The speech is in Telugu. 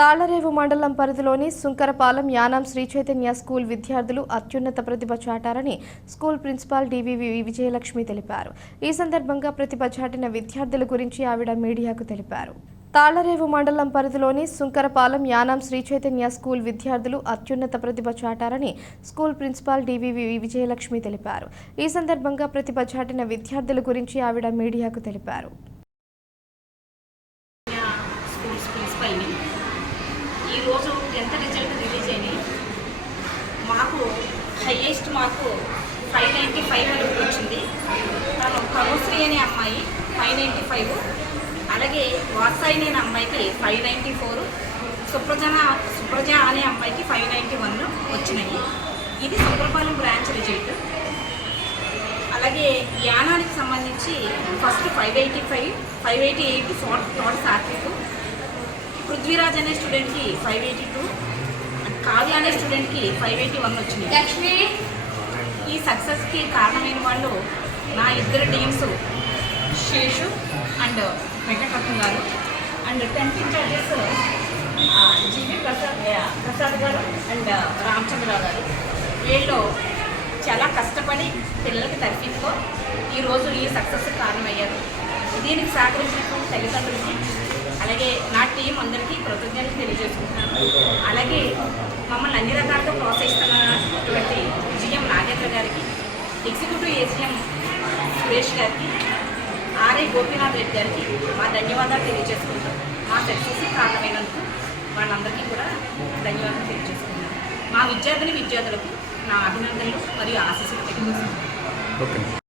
తాళ్ళరేవు మండలం పరిధిలోని సుంకరపాలెం యానాం శ్రీ చైతన్య స్కూల్ విద్యార్థులు అత్యున్నత ప్రతిభ చాటారని school principal D V V Vijayalakshmi తెలిపారు. ఈ సందర్భంగా ప్రతిభ చాటిన విద్యార్థుల గురించి ఆవిడ మీడియాకు తెలిపారు. తాళ్ళరేవు మండలం పరిధిలోని సుంకరపాలెం యానాం శ్రీ చైతన్య స్కూల్ విద్యార్థులు అత్యున్నత ప్రతిభ చాటారని school principal D V V Vijayalakshmi తెలిపారు. ఈ సందర్భంగా ప్రతిభ చాటిన విద్యార్థుల గురించి ఆవిడ మీడియాకు తెలిపారు. ఈరోజు టెన్త్ రిజల్ట్ రిలీజ్ అయినాయి? మాకు హైయెస్ట్ మాకు ఫైవ్ నైంటీ ఫైవ్ వరకు వచ్చింది. తను కనుశ్రీ అనే అమ్మాయి ఫైవ్ నైంటీ ఫైవ్ అలాగే వాసాయి అనే అమ్మాయికి ఫైవ్ నైంటీ ఫోర్ సుప్రజన సుప్రజ అనే అమ్మాయికి ఫైవ్ నైంటీ వన్ వచ్చినాయి. ఇది సుప్రపాలెం బ్రాంచ్ రిజల్ట్. అలాగే యానానికి సంబంధించి first five eighty five five eighty eight four third Satvik. Prithviraj అనే స్టూడెంట్కి ఫైవ్ ఎయిటీ టూ కావ్య అనే స్టూడెంట్కి ఫైవ్ ఎయిటీ వన్ వచ్చినాయి. లక్ష్మి! ఈ సక్సెస్కి కారణమైన వాళ్ళు నా ఇద్దరు టీమ్స్ శేషు అండ్ వెంకటరత్న గారు. And tenth in charges G V Prasad Prasad గారు అండ్ రామచంద్రరావు గారు. వీళ్ళు చాలా కష్టపడి పిల్లలకి తర్ఫీతో ఈరోజు ఈ సక్సెస్ కారణమయ్యారు. దీనికి సహకరించిన తల్లిదండ్రులకి అలాగే నా టీం అందరికీ కృతజ్ఞతలు తెలియజేసుకుంటున్నాను. అలాగే మమ్మల్ని అన్ని రకాలుగా ప్రోత్సహిస్తున్నటువంటి జిఎం నాగేంద్ర గారికి ఎగ్జిక్యూటివ్ ఏసీఎం సురేష్ గారికి ఆర్ఐ గోపీనాథ్ రెడ్డి గారికి మా ధన్యవాదాలు తెలియజేసుకుంటాం మా సక్సెస్ కారణమైనందుకు వాళ్ళందరికీ కూడా ధన్యవాదాలు తెలియజేసుకుంటాం మా విద్యార్థిని విద్యార్థులకు నా అభినందనలు మరియు ఆశీస్సులు తెలియజేస్తున్నాను